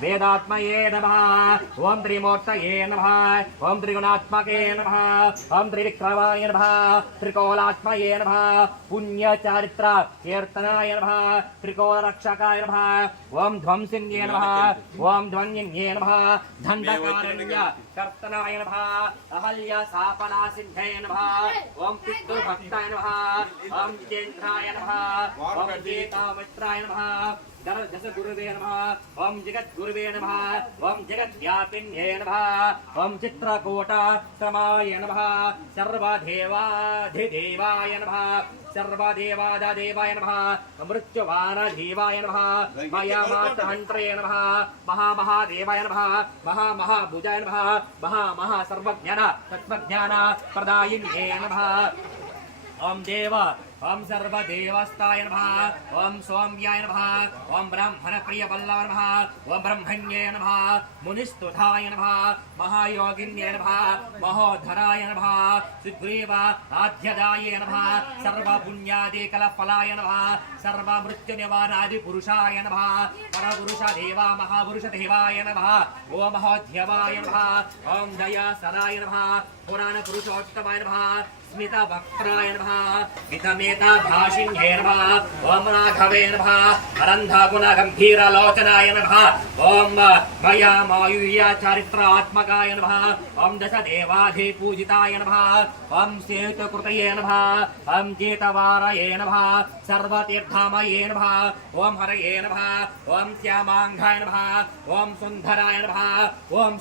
वेदात्मये नमः। ओम त्रिमूर्तये नमः। ओम त्रिगुणात्मके नमः। ओम त्रिविक्रमाय नमः। त्रिकोलात्मये नमः। पुण्यचारित्र कीर्तनाय नमः। त्रिकोलरक्षकाय नमः। ओम ध्वंसिन्ये नमः। ओम ध्वन्ये नमः। दण्डकारण्य कर्तनाय नमः। अहल्य शापनासिन्धये नमः। ओम पितृभक्ताय नमः। ओम जितेन्द्राय नमः। ओम गीतामित्राय नमः। दश गुरुवे नमः। ओम जगत गुरुवे नमः। ओम जगद्व्यापिन्ये नमः। ओम चित्रकूट समाय नमः। सर्वदेवाधिदेवाय नमः। सर्वदेवादेवाय नमः। मृत्युवानधीवाय नमः। मायामात्रहन्त्रे नमः। महामहादेवाय नमः। महामहाभुजाय नमः। महामहासर्वज्ञान तत्त्वज्ञान प्रदायिन्ये नमः। ओम देव ओम सर्वदेवस्ताय नमः। ओम सौम्याय नमः। ओम ब्राह्मण प्रिय बल्लव नमः। ओम ब्रह्मण्ये नमः। मुनिस्तुताय नमः। महायोगिन्ये नमः। महोधराय नमः। सुग्रीव आध्यदाय नमः। सर्वपुण्यादि कलफलाय नमः। सर्वमृत्युनिवारणादि पुरुषाय नमः। परपुरुष देवा महापुरुष देवाय नमः। ओम महोध्यवाय नमः। ओम दयासराय नमः। पुराण पुरुषोत्तमाय नमः। स्मित वक्त्राय नमः। मितमेता भाषिण्ये नमः। ओम राघवे नमः। अरन्ध गुण गंभीर लोचनाय नमः। ओम मया मायुर्य चारित्रात्मकाय नमः। ओम दश देवाधि पूजिताय नमः। ओम सेतुकृतये नमः। ओम जेतवारये नमः। सर्वतीर्थमये नमः। ओम हरये नमः। ओम श्यामांगाय नमः। ओम सुंदराय नमः। ओम